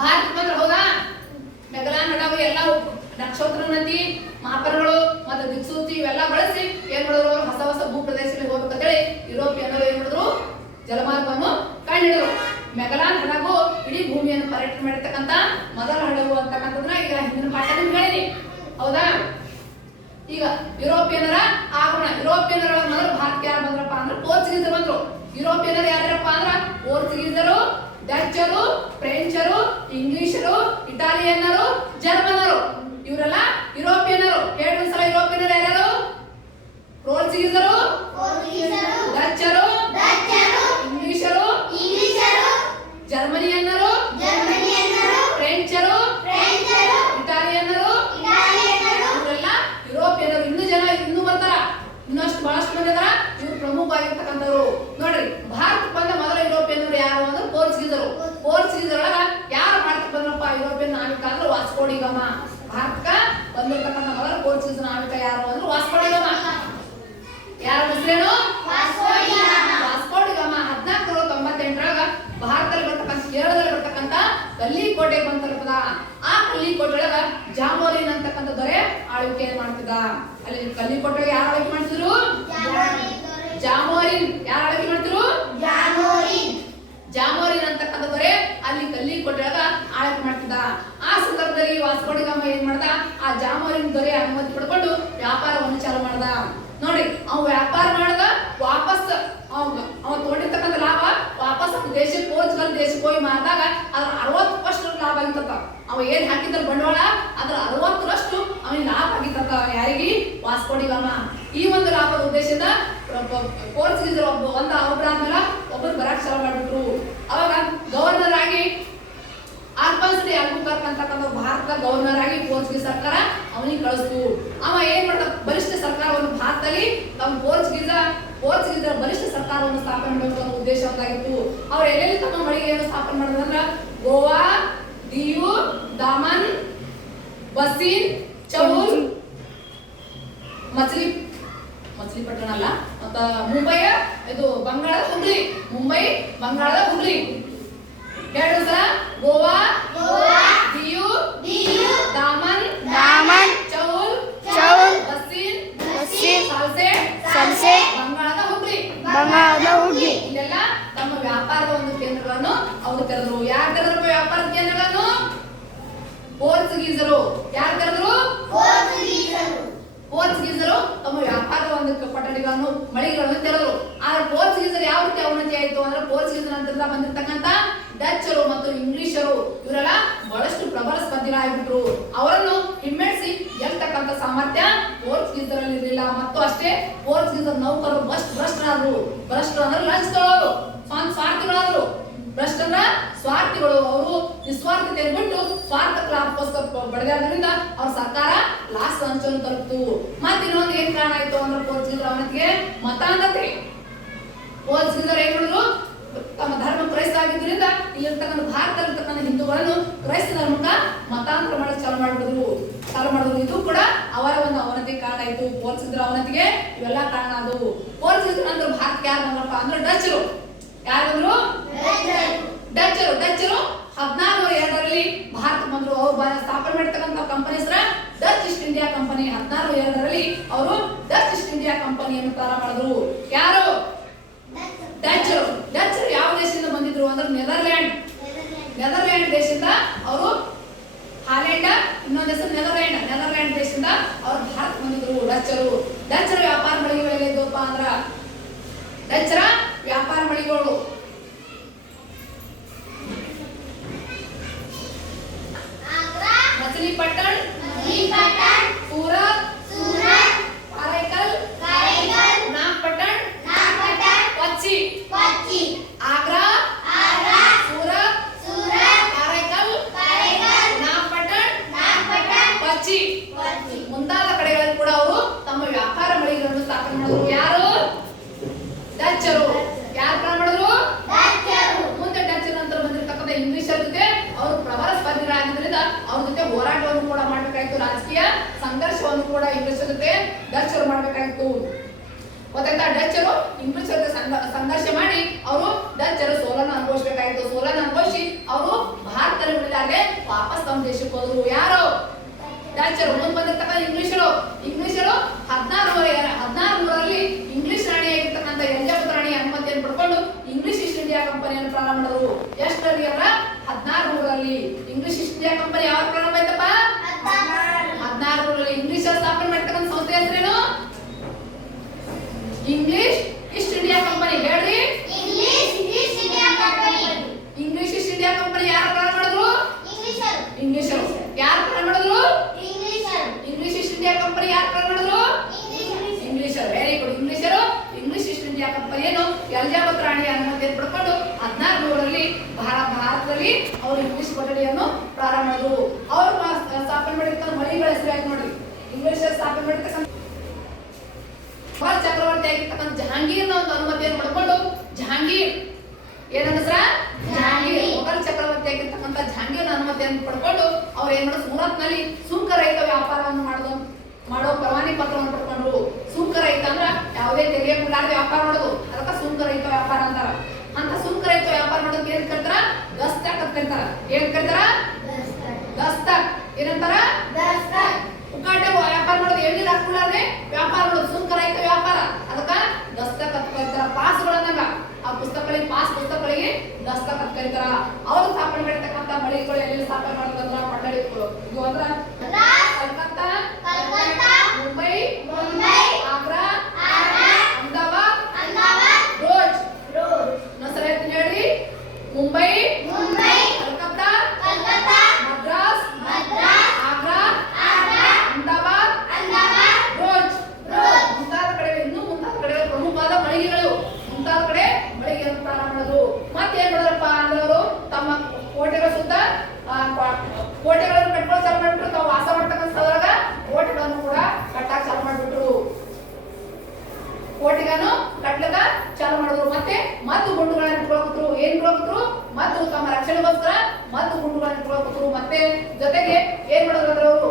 ಭಾರತ ಬಂದ್ರೆ ಹೌದಾ ಮೆಗಲಾನ್ ಹಡವು ಎಲ್ಲ ನಕ್ಷತ್ರ ನದಿ ಮಾಪನಗಳು ಮತ್ತು ದಿಕ್ಸೂಚಿ ಇವೆಲ್ಲ ಬಳಸಿ ಏನ್ ಮಾಡಿದ್ರು ಅವರು ಹೊಸ ಹೊಸ ಭೂ ಪ್ರದೇಶಗಳಿಗೆ ಹೋಗ್ಬೇಕಂತೇಳಿ ಯುರೋಪಿಯನ್ನರು ಏನ್ ಮಾಡಿದ್ರು ಜಲಮಾರ್ಗವನ್ನು ಕಂಡುಹಿಡಿದ್ರು. ಮೆಗಲಾನ್ ಹಡಗು ಇಡೀ ಭೂಮಿಯನ್ನು ಪರ್ಯಟನೆ ಮಾಡಿರ್ತಕ್ಕಂಥ ಮೊದಲ ಹಡಗು ಅಂತಕ್ಕಂಥದ್ದನ್ನ ಈಗ ಹಿಂದಿನ ಪಾಠ ನಿಮ್ಗೆ ಹೇಳಿನಿ ಹೌದಾ. ಈಗ ಯುರೋಪಿಯನ್ನರ ಆಗಮನ, ಯುರೋಪಿಯನ್ನರ ಮೊದಲು ಭಾರತಕ್ಕೆ ಯಾರು ಬಂದ್ರಪ್ಪ ಅಂದ್ರೆ ಪೋರ್ಚುಗೀಸರು ಬಂದ್ರು. ಯುರೋಪಿಯನ್ನರು ಯಾರ್ಯಾರಪ್ಪ ಅಂದ್ರ ಪೋರ್ಚುಗೀಸರು, ಡಚ್ಚರು, ಫ್ರೆಂಚರು, ಇಂಗ್ಲಿಷರು, ಇಟಾಲಿಯನ್ನರು, ಜರ್ಮನರು ಇವರೆಲ್ಲ ಯುರೋಪಿಯನ್ನರು. ಹೇಳಿ ಒಂದ್ಸಲ ಯುರೋಪಿಯನ್ನರು ಯಾರ್ಯಾರು? ಪೋರ್ಚುಗೀಸರು, ಡಚ್ಚರು, ಇಂಗ್ಲಿಷರು, ಜರ್ಮನಿಯನ್ನರು, ಫ್ರೆಂಚರು, ಇಟಾಲಿಯನ್ನರು ಇವರೆಲ್ಲ ಯುರೋಪಿಯನ್ನರು. ಇನ್ನೂ ಬರ್ತಾರ, ಇನ್ನಷ್ಟು ಬಹಳಷ್ಟು ಮಂದಿ ಅದಾರ. ಇವ್ರು ಪ್ರಮುಖವಾಗಿರ್ತಕ್ಕಂಥವ್ರು ನೋಡ್ರಿ. ಭಾರತಕ್ಕೆ ಬಂದ ಮೊದಲ ಯುರೋಪಿಯನ್ನರು ಯಾರು ಅಂದ್ರೆ ಪೋರ್ಚುಗೀಸರು. ಪೋರ್ಚುಗೀಸರೊಳಗ ಯಾರು ಭಾರತಕ್ಕೆ ಬಂದ್ರಪ್ಪ ಯುರೋಪಿಯನ್ ನಾವಿಕ ಅಂದ್ರೆ ವಾಸ್ಕೋ ಡಿ ಗಾಮ. ಭಾರತಕ್ಕ ಬಂದಿರ್ತಕ್ಕಂಥ ಮೊದಲ ಪೋರ್ಚುಗೀಸ್ ನಾವಿಕ ಯಾರು ಅಂದ್ರೆ ವಾಸ್ಕೋ ಡಿ ಗಾಮ. ಯಾರ ಹೆಸರೇನು? ವಾಸ್ಕೋ ಡಿ ಗಾಮ 1498 ಭಾರತದಲ್ಲಿ ಬರ್ತಕ್ಕಂಥ ಕೇರಳದಲ್ಲಿ ಬರ್ತಕ್ಕಂಥ ಕಲ್ಲಿಕೋಟೆಗೆ ಬಂದ್ ತಲುಪದ. ಆ ಕಲ್ಲಿಕೋಟೆ ಒಳಗ ಜಾಮೋರಿನ್ ಅಂತಕ್ಕಂಥ ದೊರೆ ಆಳ್ವಿಕೆ ಮಾಡ್ತಿದ್ದ. ಅಲ್ಲಿ ಕಲ್ಲಿಕೋಟೆ ಯಾರು ಆಳ್ವಿಕೆ ಮಾಡ್ತಿದ್ರು? ಜಾಮೋರಿನ್. ಯಾರು ಆಳ್ವಿಕೆ ಮಾಡ್ತಿದ್ರು? ಜಾಮೋರಿನ್ ಅಂತಕ್ಕಂಥ ದೊರೆ ಅಲ್ಲಿ ಕಲ್ಲಿಕೋಟೆ ಒಳಗ ಆಳ್ವಿಕೆ ಮಾಡ್ತಿದ್ದ. ಆ ಸಂದರ್ಭದಲ್ಲಿ ವಾಸ್ಕೋ ಡಿ ಗಾಮ ಏನ್ ಮಾಡ್ದ? ಆ ಜಾಮೋರಿನ್ ದೊರೆ ಅನುಮತಿ ಪಡ್ಕೊಂಡು ವ್ಯಾಪಾರವನ್ನು ಚಾಲು ಮಾಡ್ದ. ನೋಡಿ ಅವ್ ವ್ಯಾಪಾರ ಮಾಡ್ದ, ವಾಪಸ್ ಅವ ತಗೊಂಡಿರ್ತಕ್ಕಂಥ ಲಾಭ ವಾಪಸ್ ದೇಶಕ್ಕೆ ಪೋರ್ಚುಗಲ್ ದೇಶಕ್ಕೆ ಹೋಗಿ ಮಾರಿದಾಗ ಅದ್ರ 60% ಲಾಭ ಆಗಿತ್ತ. ಅವ ಏನ್ ಹಾಕಿದ್ರ ಬಂಡವಾಳ ಅದ್ರ 60% ಅವನಿಗೆ ಲಾಭ ಆಗಿತ್ತ. ಯಾರಿಗೆ? ವಾಸ್ಕೋ ಡಿ ಗಾಮ. ಈ ಒಂದು ಲಾಭದ ಉದ್ದೇಶದಿಂದ ಪೋರ್ಚುಗೀಸರು ಒಬ್ಬರಾದ್ಮೇಲೆ ಒಬ್ಬರು ಬರಾಕ್ ಚಾಲು ಮಾಡಿಬಿಟ್ರು. ಅವಾಗ ಗವರ್ನರ್ ಆಗಿ ಆಲ್ಫಾನ್ಸ್ ಡಿ ಅಲ್ಬುಕರ್ಕ್ ಅಂತಕ್ಕಂಥ ಭಾರತದ ಗವರ್ನರ್ ಆಗಿ ಪೋರ್ಚುಗೀಸ್ ಸರ್ಕಾರ ಅವನಿಗೆ ಕಳಿಸ್ತು. ಅವ ಏನ್ ಮಾಡ್ದ? ಬಲಿಷ್ಠ ಸರ್ಕಾರವನ್ನು ಭಾರತದಲ್ಲಿ ತಮ್ಮ ಪೋರ್ಚುಗೀಸರ ಬಲಿಷ್ಠ ಸರ್ಕಾರವನ್ನು ಸ್ಥಾಪನೆ ಮಾಡಬೇಕು ಅನ್ನೋ ಉದ್ದೇಶ ಒಂದಾಗಿತ್ತು. ಅವ್ರು ಎಲ್ಲೆಲ್ಲಿ ತಮ್ಮ ಮಳಿಗೆಯನ್ನು ಸ್ಥಾಪನೆ ಮಾಡಿದ್ರಂದ್ರ ಗೋವಾ, ದಿಯು, ದಾಮನ್, ಬಸೀನ್, ಚೌಲ್, ಮಚಲಿಪಟ್ಟಣ ಅಲ್ಲ ಮತ್ತ ಮುಂಬೈ, ಇದು ಬಂಗಾಳದ ಹುಬ್ಳಿ. ಮುಂಬೈ ಬಂಗಾಳದ ಹುಬ್ಳಿ. ಎರಡು ಸಲ ಗೋವಾ, ದಿಯು, ದಾಮನ್, ಚೌಲ್, ಬಸೀನ್, ಸಲ್ಸೆಟ್, ಬಂಗಾಳದ ಹುಬ್ಳಿ. ಇಲ್ಲೆಲ್ಲ ತಮ್ಮ ವ್ಯಾಪಾರದ ಒಂದು ಕೇಂದ್ರಗಳನ್ನು ಅವರು ತೆರೆದ್ರು. ಯಾರು ತೆರೆದ್ರು ವ್ಯಾಪಾರದ ಕೇಂದ್ರಗಳನ್ನು? ಪೋರ್ಚುಗೀಸರು. ಯಾರು ತೆರೆದ್ರು? ಪೋರ್ಚುಗೀಸರು ತಮ್ಮ ವ್ಯಾಪಾರದ ಒಂದು ಕೊಠಡಿಗಳನ್ನು ಮಳಿಗೆಗಳನ್ನು ತೆರೆದ್ರು. ಆದ್ರೆ ಪೋರ್ಚುಗೀಸರು ಯಾವ ರೀತಿ ಅವನತಿ ಆಯಿತು ಅಂದ್ರೆ ಪೋರ್ಚುಗೀಸರ ನಂತರ ಬಂದಿರತಕ್ಕಂಥ ಡಚ್ಚರು ಮತ್ತು ಇಂಗ್ಲಿಷರು ಇವರೆಲ್ಲ ಬಹಳಷ್ಟು ಪ್ರಬಲ ಸ್ಪರ್ಧಿಗಳಾಗಿಬಿಟ್ರು. ಅವರನ್ನು ಹಿಮ್ಮೆಟ್ಟಿಸಿ ಗೆಲ್ತಕ್ಕಂಥ ಸಾಮರ್ಥ್ಯ ಪೋರ್ಚುಗೀಸರಲ್ಲಿ ಇರಲಿಲ್ಲ. ಮತ್ತು ಅಷ್ಟೇ ಪೋರ್ಚುಗೀಸರ ನೌಕರರು ಭ್ರಷ್ಟರಾದ್ರು. ಭ್ರಷ್ಟರು ಅಂದ್ರೆ ಲಂಚದವರು, ಸ್ವಾರ್ಥಿಗಳಾದ್ರು. ಭ್ರಷ್ಟ ಅಂದ್ರ ಸ್ವಾರ್ಥಿಗಳು. ಅವರು ನಿಸ್ವಾರ್ಥತೆಯನ್ನು ಬಿಟ್ಟು ಸ್ವಾರ್ಥ ಲಾಭಕ್ಕೋಸ್ಕರ ಬಡದಾದ್ರಿಂದ ಅವ್ರ ಸರ್ಕಾರ ಲಾಸ್ಟ್ ಅಂಚನ್ನು ತಲುಪಿತು. ಮತ್ತೆ ಇನ್ನೊಂದು ಏನ್ ಕಾರಣ ಆಯ್ತು ಅಂದ್ರೆ ಪೋರ್ಚುಗೀಸರ ಅವನತಿಗೆ ಮತಾಂಧತೆ. ಪೋರ್ಚುಗೀಸರು ಏನ್ ಮಾಡಿದ್ರು? ತಮ್ಮ ಧರ್ಮ ಕ್ರೈಸ್ತ ಆಗಿದ್ದರಿಂದ ಇಲ್ಲಿರ್ತಕ್ಕಂಥ ಭಾರತದಲ್ಲಿರ್ತಕ್ಕಂಥ ಹಿಂದೂಗಳನ್ನು ಕ್ರೈಸ್ತ ಧರ್ಮಕ್ಕ ಮತಾಂತರ ಮಾಡಕ್ಕೆ ಚಾಲು ಮಾಡಿದ್ರು. ಇದು ಕೂಡ ಅವರ ಒಂದು ಅವನತಿ ಕಾರಣ ಆಯ್ತು. ಪೋರ್ಚುಗೀಸರ ಅವನತಿಗೆ ಇವೆಲ್ಲ ಕಾರಣ ಆದವು. ಪೋರ್ಚುಗೀಸರ ನಂತರ ಭಾರತಕ್ಕೆ ಯಾರು ಬಂದ್ರಪ್ಪ ಅಂದ್ರೆ ಡಚ್ಚರು. ಯಾರು ಬಂದ್ರು? ಡಚ್ಚರು. 1402 ಭಾರತ ಬಂದ್ರು. ಅವರು ಸ್ಥಾಪನೆ ಮಾಡಿರ್ತಕ್ಕಂಥ ಕಂಪನಿ ಹೆಸರ ಡಚ್ ಈಸ್ಟ್ ಇಂಡಿಯಾ ಕಂಪನಿ. 1402 ಅವರು ಡಚ್ ಈಸ್ಟ್ ಇಂಡಿಯಾ ಕಂಪನಿಯನ್ನು ಪ್ರಾರಂಭ ಮಾಡಿದ್ರು. ಯಾರು? ಡಚ್ಚರು. ಡಚ್ಚರು ಯಾವ ದೇಶದಿಂದ ಬಂದಿದ್ರು ಅಂದ್ರೆ ನೆದರ್ಲ್ಯಾಂಡ್ ದೇಶದಿಂದ ಅವರು. ಹಾಲೆಂಡ್ ಇನ್ನೊಂದು ಹೆಸರು ನೆದರ್ಲ್ಯಾಂಡ್ ದೇಶದಿಂದ ಅವರು ಭಾರತ ಬಂದಿದ್ರು ಡಚ್ಚರು ವ್ಯಾಪಾರ ಮಳಿಗೆಗಳಲ್ಲಿ ಇದ್ದಪ್ಪ ಅಂದ್ರ ಡಚ್ಚರ ವ್ಯಾಪಾರ ಮಳಿಗೆಗಳು मछलीपट्टन, सूरत, कराईकल, नागपट्टन, कोच्चि, आगरा, सूरत, कराईकल, नागपट्टन, कोच्चि ಮುಂತಾದ ಕಡೆಗಳಲ್ಲಿ ಕೂಡ ಅವರು ತಮ್ಮ ವ್ಯಾಪಾರ ಮಳಿಗೆಗಳನ್ನು ಸ್ಥಾಪನೆ ಮಾಡಿದ್ರು. ಯಾರು? ಡಚ್ಚರು. ಯಾರು ಪ್ರಾರಂಭ ಮಾಡಿದ್ರು? ಮುಂದೆ ಡಚ್ಚರ ನಂತರ ಬಂದಿರತಕ್ಕಂಥ ಇಂಗ್ಲಿಷರ ಜೊತೆ ಅವರು ಪ್ರಬಲ ಸ್ಪರ್ಧಿಗಳಾಗಿದ್ದರಿಂದ ಅವ್ರ ಜೊತೆ ಹೋರಾಟವನ್ನು ಕೂಡ ಮಾಡಬೇಕಾಗಿತ್ತು. ರಾಜಕೀಯ ಸಂಘರ್ಷವನ್ನು ಕೂಡ ಇಂಗ್ಲಿಷರ ಜೊತೆ ಡಚ್ಚರು ಮಾಡಬೇಕಾಗಿತ್ತು. ಗೊತ್ತಾಯ್ತಾ? ಡಚ್ಚರು ಇಂಗ್ಲಿಷರ ಜೊತೆ ಸಂಘರ್ಷ ಮಾಡಿ ಅವರು ಡಚ್ಚರು ಸೋಲನ್ನು ಅನುಭವಿಸಬೇಕಾಗಿತ್ತು. ಸೋಲನ್ನು ಅನುಭವಿಸಿ ಅವರು ಭಾರತದಲ್ಲಿ ಉಳಿದಾಗಲೇ 1600ರಲ್ಲಿ. ಇಂಗ್ಲಿಷ್ ಈಸ್ಟ್ ಇಂಡಿಯಾ ಕಂಪನಿ ಯಾವಾಗ ಪ್ರಾರಂಭ ಆಯ್ತಪ್ಪ? 1600ರಲ್ಲಿ. ಇಂಗ್ಲಿಷ್ ಸ್ಥಾಪನೆ ಮಾಡಿರ್ತಕ್ಕಂಥ ಸಂಸ್ಥೆ ಹೆಸರೇನು? English East India company. ಹೇಳ್ರಿ, English East India company. English East India company ಯಾರು ಪ್ರಾರಂಭ ಮಾಡಿದ್ರು? ಇಂಗ್ಲಿಷರು. ಇಂಗ್ಲಿಷರು. ಯಾರು ಪ್ರಾರಂಭ ಮಾಡಿದ್ರು? ಇಂಗ್ಲಿಷರು. ಇಂಗ್ಲಿಷ್ ಈಸ್ಟ್ ಇಂಡಿಯಾ ಕಂಪನಿ ಯಾರು ಪ್ರಾರಂಭ ಮಾಡಿದ್ರು? ಇಂಗ್ಲಿಷರು. Very good. ಇಂಗ್ಲಿಷರು ಇಂಗ್ಲಿಷ್ ಈಸ್ಟ್ ಇಂಡಿಯಾ ಕಂಪನಿಯನ್ನು ಎಲಿಜಬೆತ್ ರಾಣಿಯ ಅನುಮತಿಯನ್ನು ಪಡ್ಕೊಂಡು 1600ರಲ್ಲಿ ಭಾರತದಲ್ಲಿ ಅವರು ಇಂಗ್ಲಿಷ್ ಕೊಠಡಿಯನ್ನು ಪ್ರಾರಂಭ ಮಾಡಿದ್ರು. ಅವರು ಸ್ಥಾಪನೆ ಮಾಡಿರ್ತಕ್ಕಂಥ ಮಳಿಗಳ ಹೆಸರು ಆಯ್ತು ನೋಡ್ರಿ. ಇಂಗ್ಲಿಷ್ ಸ್ಥಾಪನೆ ಮಾಡಿರ್ತಕ್ಕಂಥ ಮೊಘಲ್ ಚಕ್ರವರ್ತಿ ಆಗಿರ್ತಕ್ಕಂಥ ಜಹಾಂಗೀರ್ನ ಒಂದು ಅನುಮತಿಯನ್ನು ಪಡ್ಕೊಂಡು ಜಹಾಂಗೀರ್ ಏನಂದ್ರೆ ಜಹಾಂಗೀರ್ ಮೊಘಲ್ ಚಕ್ರವರ್ತಿ ಆಗಿರ್ತಕ್ಕಂಥ ಜಹಾಂಗೀರ್ನ ಅನುಮತಿಯನ್ನು ಪಡ್ಕೊಂಡು ಅವ್ರು ಏನ್ ಮಾಡೋದು ಸೂರತ್ನಲ್ಲಿ ಸುಂಕರಹಿತ ವ್ಯಾಪಾರವನ್ನು ಮಾಡೋ ಪರವಾನಗಿ ಪತ್ರವನ್ನು ಪಡ್ಕೊಂಡ್ರು. ಸುಂಕರಹಿತ ಅಂದ್ರ ಯಾವುದೇ ತೆರಿಗೆ ಕೊಡಲಾರದೆ ವ್ಯಾಪಾರ ಮಾಡೋದು, ಅದಕ್ಕೆ ಸುಂಕರಹಿತ ವ್ಯಾಪಾರ ಅಂತಾರ. ಅಂತ ಸುಂಕರಹಿತ ವ್ಯಾಪಾರ ಮಾಡೋದಕ್ಕೆ ಏನ್ ಕರೀತಾರ? ದಸ್ತಕ್ ಅಂತ ಕರೀತಾರ. ಏನ್ ಕರೀತಾರ? ದಸ್ತಕ್. ಏನಂತಾರ? ದಸ್ತಕ್. ಉಕ್ಕಾಟೆ ವ್ಯಾಪಾರ ಮಾಡೋದು, ಎಣ್ಣೆ ಹಾಕೊಳ್ಳಾರದೆ ವ್ಯಾಪಾರ ಮಾಡೋದು ಸುಂಕರಹಿತ ವ್ಯಾಪಾರ, ಅದಕ್ಕ ದಸ್ತಕ್ ಅಂತ ಕರೀತಾರ. ಪಾಸ್ಗಳನ್ನಾಗ ಆ ಪುಸ್ತಕಗಳಿಗೆ ಪುಸ್ತಕಗಳಿಗೆ ದಸ್ತಕ್ ಅಂತ ಕರೀತಾರ. ಅವರು ಸ್ಥಾಪನೆ ಮಾಡಿರ್ತಕ್ಕಂಥ ಮಳಿಗೆಗಳು ಎಲ್ಲಿ ಸ್ಥಾಪನೆ ಮಾಡೋದಂದ್ರ ಮಂಡಳಿಗಳು ಇದು ಅಂದ್ರ ಕಲ್ಕತ್ತಾ, ಮುಂಬೈ, ಆಗ್ರಾ, ಅಹಮದಾಬಾದ್, ರೋಜ್. ಇನ್ನೊಂದ್ಸಲ ಹೇಳ್ತೀನಿ ಹೇಳ್ರಿ. ಮುಂಬೈ, ಕಲ್ಕತ್ತಾ, ಮದ್ರಾಸ್, ಆಗ್ರಾ, ಅಹಮದಾಬಾದ್, ರೋಜ್ ಮುಂತಾದ ಕಡೆ, ಇನ್ನೂ ಮುಂತಾದ ಕಡೆ ಪ್ರಮುಖವಾದ ಮಳಿಗೆಗಳು, ಮುಂತಾದ ಕಡೆ ಮಳಿಗೆಯನ್ನು ಪ್ರಾರಂಭ ಮಾಡಿದ್ರು. ಮತ್ತೇನ್ ಮಾಡಿದ್ರಪ್ಪ ಅಂದ್ರೆ ಅವರು ತಮ್ಮ ಕೋಟೆಗಳ ಸುತ್ತ ಕೋಟೆಗಳನ್ನು ಕಟ್ಕೊಂಡು ಚಾಲು ಮಾಡಿಬಿಟ್ರು. ತಾವು ವಾಸ ಮಾಡ್ತಕ್ಕಂಥ ಸ್ಥಳದಾಗ ಕೋಟೆಗಳನ್ನು ಕೂಡ ಕಟ್ಟಾಕ ಚಾಲು ಮಾಡಿಬಿಟ್ರು. ಕೋಟೆಗಳನ್ನು ಕಟ್ಲಕ ಚಾಲು ಮಾಡಿದ್ರು. ಮತ್ತೆ ಮದ್ದು ಗುಂಡುಗಳನ್ನ ಇಟ್ಕೊಳಕತ್ರು. ಏನ್ ಇಟ್ಕೊಳಕತ್ರು? ಮದ್ದು, ತಮ್ಮ ರಕ್ಷಣೆಗೋಸ್ಕರ ಮದ್ದು ಗುಂಡುಗಳನ್ನ ಇಟ್ಕೊಳಕತ್ರು. ಮತ್ತೆ ಜೊತೆಗೆ ಏನ್ ಮಾಡಿದ್ರು ಅವರು?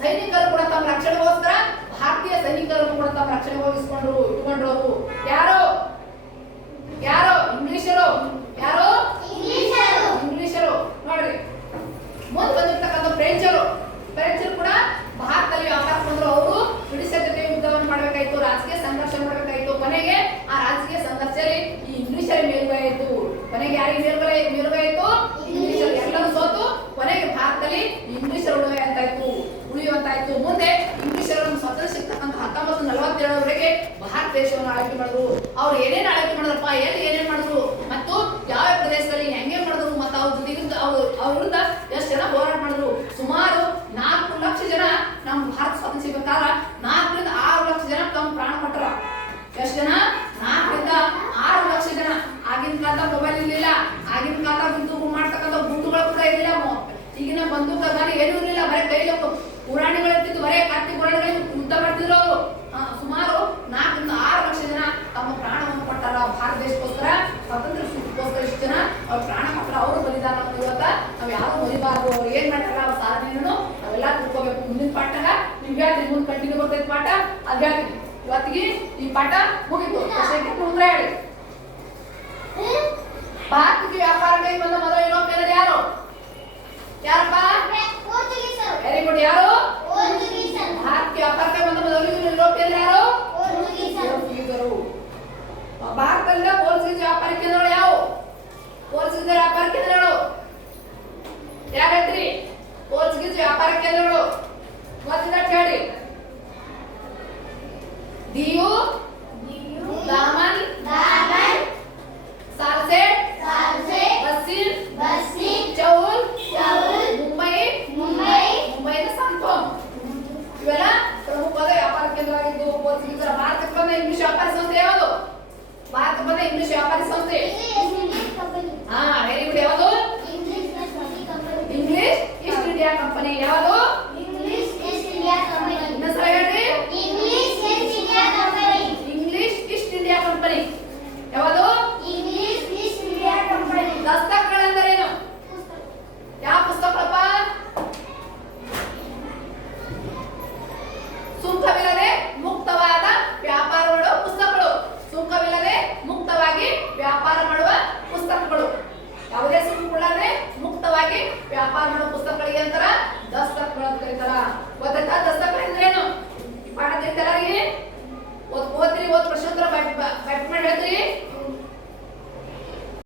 ಸೈನಿಕರು ಕೂಡ ತಮ್ಮ ರಕ್ಷಣೆಗೋಸ್ಕರ ಭಾರತೀಯ ಸೈನಿಕರನ್ನು ಕೂಡ ತಮ್ಮ ರಕ್ಷಣೆಗೋಸ್ಕೊಂಡ್ರು ಇಟ್ಕೊಂಡ್ರು. ಅವರು ಯಾರು? ಇಂಗ್ಲಿಷರು. ಯಾರು? ಇಂಗ್ಲಿಷರು. ನೋಡ್ರಿ, ಮುಂದೆ ಬಂದಿರ್ತಕ್ಕಂಥ ಫ್ರೆಂಚರು ಕೂಡ ಭಾರತದಲ್ಲಿ ವ್ಯಾಪಾರ ಬಂದ್ರು. ಅವರು ಬ್ರಿಟಿಷರ ಜೊತೆ ಯುದ್ಧವನ್ನು ಮಾಡ್ಬೇಕಾಯ್ತು, ರಾಜಕೀಯ ಸಂಘರ್ಷ ಮಾಡ್ಬೇಕಾಯ್ತು. ಕೊನೆಗೆ ಆ ರಾಜಕೀಯ ಸಂಘರ್ಷದಲ್ಲಿ ಈ ಇಂಗ್ಲಿಷರ ಮೇಲುಗೈ ಆಯ್ತು. ಕೊನೆಗೆ ಯಾರಿಗೆ ಮೇಲುಗೈ ಆಯ್ತು? ಇಂಗ್ಲಿಷರು. ಎಲ್ಲರೂ ಸೋತು ಕೊನೆಗೆ ಭಾರತದಲ್ಲಿ ಇಂಗ್ಲಿಷರು ಉಳಿಯುವಂತಾಯ್ತು. ಮುಂದೆ ಇಂಗ್ಲಿಷರನ್ನು ಸ್ವತಂತ್ರ ಸಿಗ್ತಕ್ಕಂಥ 1947ರವರೆಗೆ ಭಾರತ ದೇಶವನ್ನು ಆಳ್ವಿಕೆ ಮಾಡಿದ್ರು. ಅವ್ರು ಏನೇನು ಆಳ್ವಿಕೆ ಮಾಡಿದ್ರಪ್ಪ, ಏನೇನ್ ಮಾಡಿದ್ರು ಮತ್ತು ಯಾವ ಪ್ರದೇಶದಲ್ಲಿ ಹೆಂಗೆ ಮಾಡಿದ್ರು ಮತ್ತು ಅವ್ರ ವಿರುದ್ಧ ಅವ್ರ ವಿರುದ್ಧ ಎಷ್ಟು ಜನ ಹೋರಾಟ ಮಾಡಿದ್ರು. ಸುಮಾರು 4 ಲಕ್ಷ ಜನ ನಮ್ಮ ಭಾರತ ಸ್ವಾತಂತ್ರ್ಯ ಸಿಗಬೇಕಾದ್ರ 4 ರಿಂದ 6 ಲಕ್ಷ ಜನ ತಮ್ಮ ಪ್ರಾಣ ಕೊಟ್ಟರ. ಎಷ್ಟು ಜನ? 4 ರಿಂದ 6 ಲಕ್ಷ ಜನ. ಆಗಿನ ಕಾಲದ ಮೊಬೈಲ್ ಇರ್ಲಿಲ್ಲ, ಆಗಿನ ಕಾಲದ ಮಾಡ್ತಕ್ಕಂಥ ಗುಂಡುಗಳು ಕೂಡ ಇರಲಿಲ್ಲ, ಈಗಿನ ಬಂದೂಕ ಗಾಲಿ ಏನೂ ಇರಲಿಲ್ಲ. ಬರೀ ಕೈಲಿ ಪುರಾಣಿಗಳು ಇರ್ತಿತ್ತು, ಬರೇ ಕತ್ತಿ ಪುರಾಣಿಗಳಿಗೆ ಯುದ್ಧ ಮಾಡ್ತಿದ್ರು ಅವರು. ಸುಮಾರು 4 ರಿಂದ 6 ಲಕ್ಷ ಜನ ತಮ್ಮ ಪ್ರಾಣವನ್ನು ಕೊಟ್ಟಾರ ಭಾರತ ದೇಶಕ್ಕೋಸ್ಕರ, ಸ್ವಾತಂತ್ರ್ಯಕ್ಕೋಸ್ಕರ. ಇಷ್ಟು ಜನ ಅವ್ರ ಪ್ರಾಣ ಕೊಟ್ಟರ. ಅವರು ಬಲಿದಾನವನ್ನು ಇವತ್ತ ನಾವ್ ಯಾರು ಬಲಿಬಾರ್ದು. ಅವ್ರು ಏನ್ ಮಾಡ್ತಾರ ಅವ್ರ ಸಾಧನೆಯನ್ನು ನಾವೆಲ್ಲ ತಿಳ್ಕೋಬೇಕು. ಮುಂದಿನ ಪಾಠಗ ನಿಮ್ಗೆ ಹೇಳ್ತೀನಿ, ಮುಂದೆ ಕಂಟಿನ್ಯೂ ಬರ್ತೈತಿ ಪಾಠ, ಅದ್ ಹೇಳ್ತೀನಿ. ಇವತ್ತಿಗೆ ಈ ಪಾಠ ಮುಗಿತು. ಮುಂದೆ ಹೇಳಿ. ಭಾರತಕ್ಕೆ ವ್ಯಾಪಾರಕ್ಕೆ ಬಂದ ಮೊದಲ ಯುರೋಪಿಯನ್ನರು ಯಾರು? ಯಾರಪ್ಪ? Very good. ಯಾರು? ಭಾರತಕ್ಕೆ ವ್ಯಾಪಾರಕ್ಕೆ ಬಂದ ಮೊದಲ ಯುರೋಪಿಯನ್ ಯಾರು? ಪೋರ್ಚುಗೀಸರು. ಭಾರತದಲ್ಲಿನ ಪೋರ್ಚುಗೀಸ್ ವ್ಯಾಪಾರ ಕೇಂದ್ರಗಳು ಯಾವುವು? ಪೋರ್ಚುಗೀಸ್ ವ್ಯಾಪಾರ ಕೇಂದ್ರಗಳು ಯಾವ ಹೇಳ್ತೀರಿ? ಪೋರ್ಚುಗೀಸ್ ವ್ಯಾಪಾರ ಕೇಂದ್ರಗಳು ಗೊತ್ತಿದ್ದ ಹೇಳಿ. ದಿಯು, ದಾಮನ್, ಸಾಲ್ಸೆಟ್, ಬಸ್ಸಿನ್, ಚೌಲ್, ಮುಂಬೈನ ಸಂತೋಮ್. ಇವೆಲ್ಲ ಪ್ರಮುಖವಾದ ವ್ಯಾಪಾರ ಕೇಂದ್ರವಾಗಿದ್ದು ಪೋರ್ಚುಗೀಸರ. ಭಾರತಕ್ಕೆ ಬಂದ ಇಂಗ್ಲಿಷ್ ವ್ಯಾಪಾರಿ ಸಂಸ್ಥೆ ಯಾವುದು? ಭಾರತಕ್ಕೆ ಬಂದ ಇಂಗ್ಲಿಷ್ ವ್ಯಾಪಾರಿ ಸಂಸ್ಥೆ ವೆರಿ ಗುಡ್. ಯಾವುದು? English East India company. ಯಾವುದು? ಇನ್ನೊಂದ್ಸಲ ಹೇಳ್ರಿ. English East India company. ಯಾವುದು? ದಸ್ತಕಗಳೆಂದರೇನು? ಯಾವ ಪುಸ್ತಕಗಳಪ್ಪ? ಸುಂಕವಿಲ್ಲದೆ ಮುಕ್ತವಾದ ವ್ಯಾಪಾರ ಮಾಡುವ ಪುಸ್ತಕಗಳು. ಸುಂಕವಿಲ್ಲದೆ ಮುಕ್ತವಾಗಿ ವ್ಯಾಪಾರ ಮಾಡುವ ಪುಸ್ತಕಗಳು. ಯಾವುದೇ ಸುಂಕವಿಲ್ಲದೆ ಮುಕ್ತವಾಗಿ ವ್ಯಾಪಾರ ಮಾಡುವ ಪುಸ್ತಕಗಳಿಗೆ